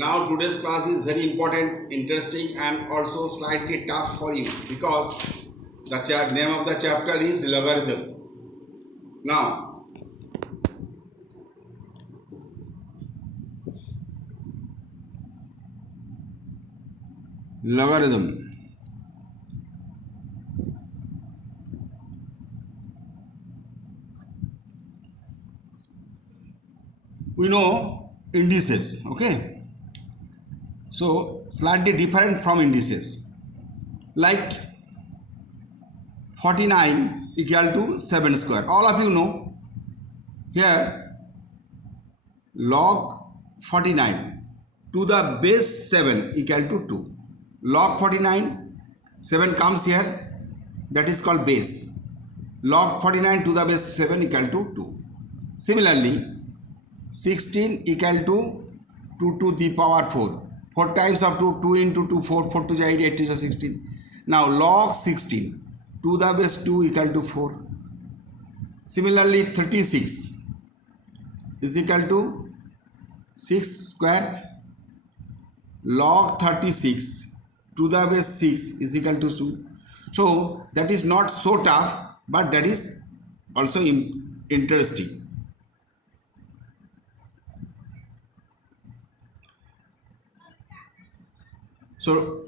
Now today's class is very important, interesting and also slightly tough for you because the name of the chapter is logarithm. Now logarithm. We know indices, okay? So slightly different from indices. Like 49 equal to 7 square. All of you know here log 49 to the base 7 equal to 2. Log 49, 7 comes here, that is called base. Log 49 to the base 7 equal to 2. Similarly, 16 equal to 2 to the power 4. 4 times of 2, 2 into 2, 4, 4 to the 8, 8 to the 16. Now log 16 to the base 2 equal to 4. Similarly, 36 is equal to 6 square. Log 36 to the base 6 is equal to 2. So that is not so tough, but that is also interesting. So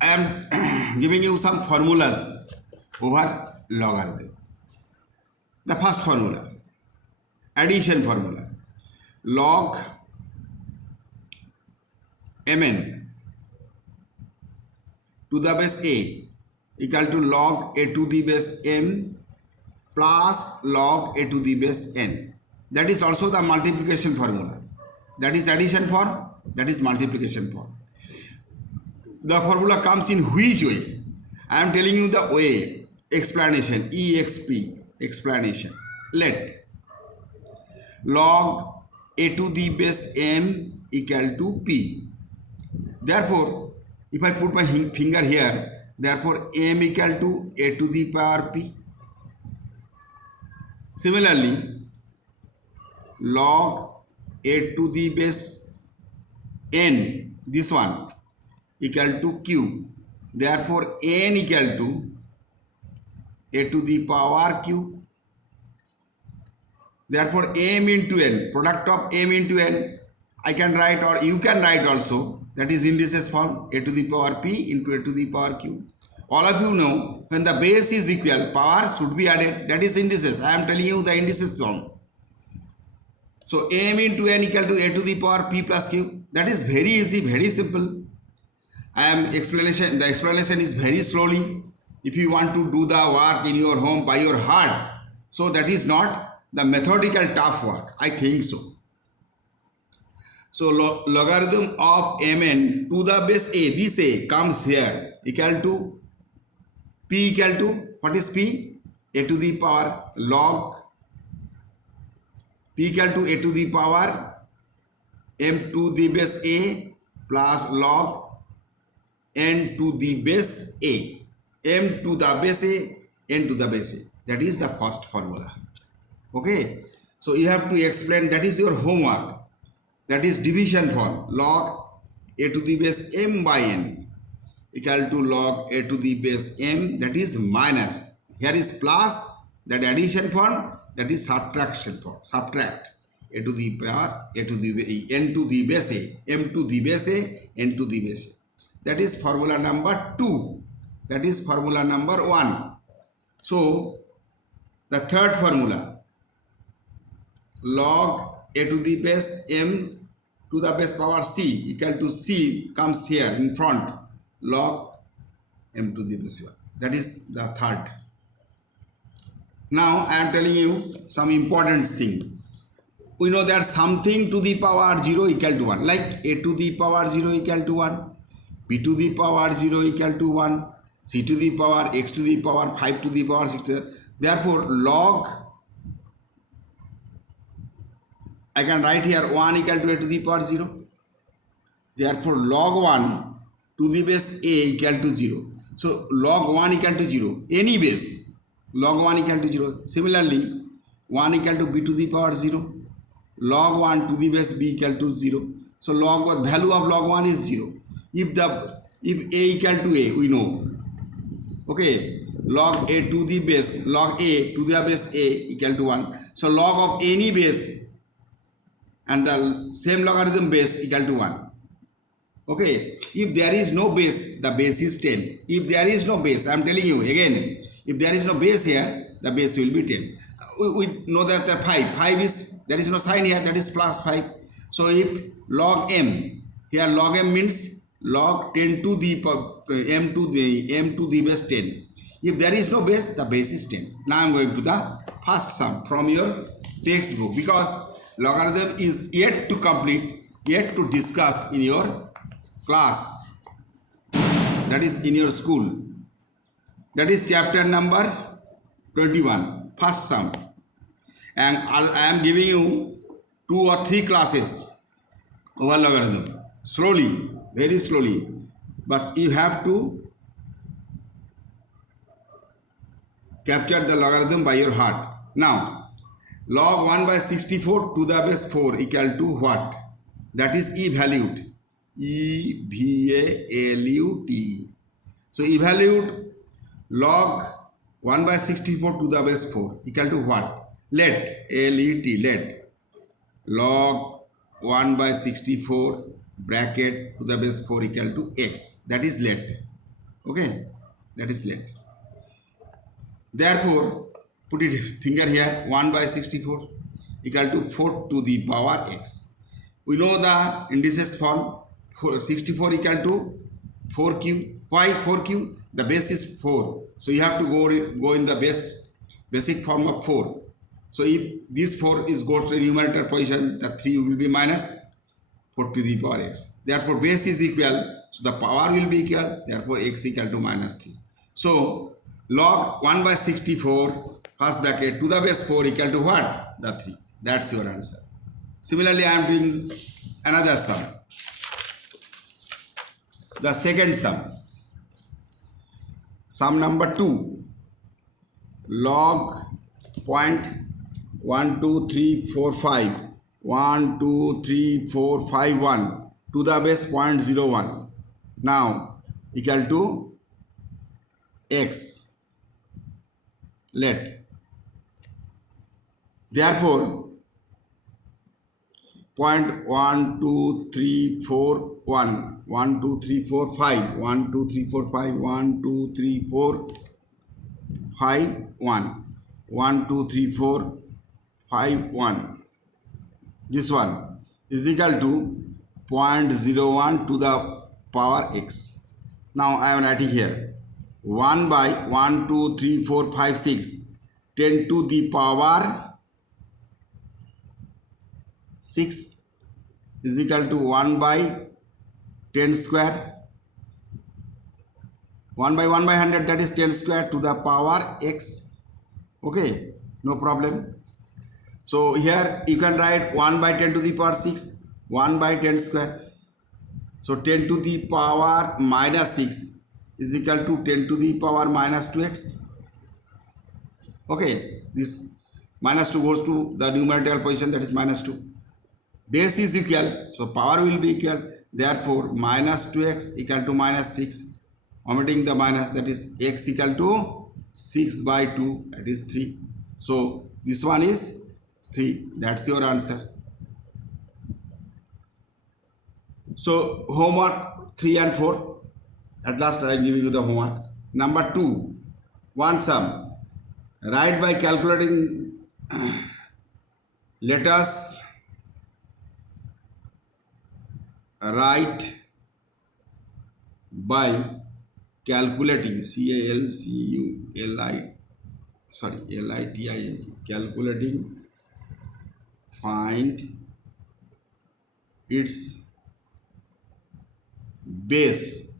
I am giving you some formulas over logarithm. The first formula, addition formula, log mn to the base a equal to log a to the base m plus log a to the base n. That is also the multiplication formula. That is addition form, that is multiplication form. The formula comes in which way? I am telling you the way. Explanation, exp, explanation. Let log a to the base m equal to p. Therefore, if I put my finger here, therefore m equal to a to the power p. Similarly, log a to the base n, this one, equal to q. Therefore, n equal to a to the power q. Therefore, m into n, product of m into n, I can write or you can write also, that is indices form, a to the power p into a to the power q. All of you know when the base is equal, power should be added, that is indices. I am telling you the indices form. So, m into n equal to a to the power p plus q. That is very easy, very simple. The explanation is very slowly. If you want to do the work in your home by your heart, so that is not the methodical tough work, I think so. So logarithm of mn to the base a, this a comes here, equal to p equal to, what is p? A to the power log, p equal to a to the power m to the base a plus log n to the base a, m to the base a, n to the base a. That is the first formula. Okay, so you have to explain, that is your homework. That is division form, log a to the base m by n equal to log a to the base m, that is minus. Here is plus, that addition form, that is subtraction form, subtract a to the power a to the n to the base a, m to the base a, n to the base a. That is formula number 2. That is formula number 1. So the third formula, log a to the base m to the base power c equal to c comes here in front, log m to the base 1. That is the third. Now I am telling you some important thing. We know that something to the power 0 equal to 1, like a to the power 0 equal to 1, b to the power 0 equal to 1, c to the power, x to the power, 5 to the power 6. Therefore, log, I can write here 1 equal to a to the power 0. Therefore, log 1 to the base a equal to 0. So, log 1 equal to 0, any base, log 1 equal to 0. Similarly, 1 equal to b to the power 0, log 1 to the base b equal to 0. So log value of log 1 is 0. If a equal to a, we know. Okay, log a to the base, log a to the base a equal to 1. So log of any base and the same logarithm base equal to 1. Okay, if there is no base, the base is 10. If there is no base, I am telling you again, if there is no base here, the base will be 10. We know that the 5 is, there is no sign here, that is plus 5. So if log m, here log m means log 10 to the m to the base 10. If there is no base, the base is 10. Now I am going to the first sum from your textbook, because logarithm is yet to complete, yet to discuss in your class, that is in your school. That is chapter number 21, first sum. And I am giving you 2 or 3 classes over logarithm. Slowly, very slowly. But you have to capture the logarithm by your heart. Now, log 1 by 64 to the base 4 equal to what? That is evaluate. E-V-A-L-U-T. So evaluate log 1 by 64 to the base 4 equal to what? Let, L-E-T, let log 1 by 64 bracket to the base 4 equal to x. That is let. Okay, that is let. Therefore, put it finger here, 1 by 64 equal to 4 to the power x. We know the indices form. 64 equal to 4q. Why 4q? The base is 4. So you have to go in the basic form of 4. So if this 4 is goes to numerator position, the 3 will be minus 4 to the power x. Therefore base is equal, so the power will be equal, therefore x equal to minus 3. So log 1 by 64 first bracket to the base 4 equal to what? The 3. That's your answer. Similarly, I am doing another sum. The second sum. Sum number 2. Log 0.12345 12345 to the base 0.01 now equal to x. Let. Therefore 0.12341 12345 12345 12345 12345 this one is equal to 0.01 to the power x. Now I am writing here 1 by 1 2 3 4 5 6 10 to the power 6 is equal to 1 by 10 square. 1 by 100, that is 10 square to the power x. Okay, no problem. So here you can write 1 by 10 to the power 6, 1 by 10 square. So 10 to the power minus 6 is equal to 10 to the power minus 2x. Okay, this minus 2 goes to the numerator position, that is minus 2. Base is equal, so power will be equal. Therefore, minus 2x equal to minus 6. Omitting the minus, that is x equal to 6 by 2, that is 3. So, this one is 3. That's your answer. So, homework 3 and 4. At last, I am giving you the homework. Number 2. One sum. Write by calculating. Let us write by calculating L-I-T-I-N-G calculating, find its base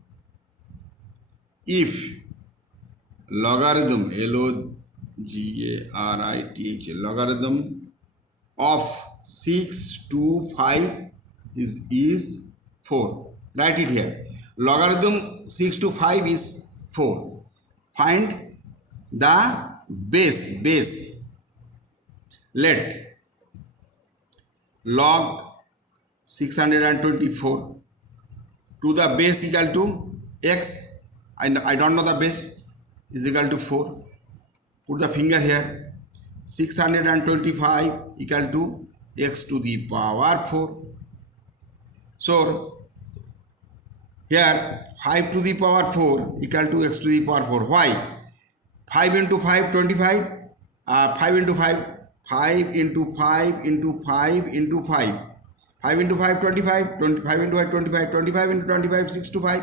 if logarithm L-O-G-A-R-I-T-H logarithm of 6 to 5 is 4. Write it here. Logarithm 6 to 5 is 4. Find the base. Let log 624 to the base equal to x, and I don't know the base, is equal to 4. Put the finger here. 625 equal to x to the power 4. So here 5 to the power 4 equal to x to the power 4. Why? 5 into 5, 25. 5 into 5, 5 into 5 into 5 into 5. 5 into 5, 25. 25 into 5, 25. 25 into 25, 6 to 5.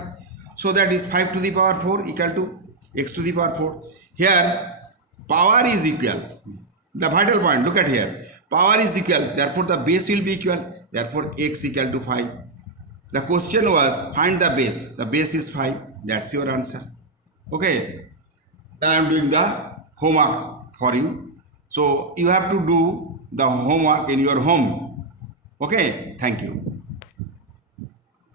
So that is 5 to the power 4 equal to x to the power 4. Here power is equal. The vital point, look at here. Power is equal, therefore the base will be equal. Therefore x equal to 5. The question was find the base. The base is 5. That's your answer. Okay. Now I am doing the homework for you. So you have to do the homework in your home. Okay. Thank you.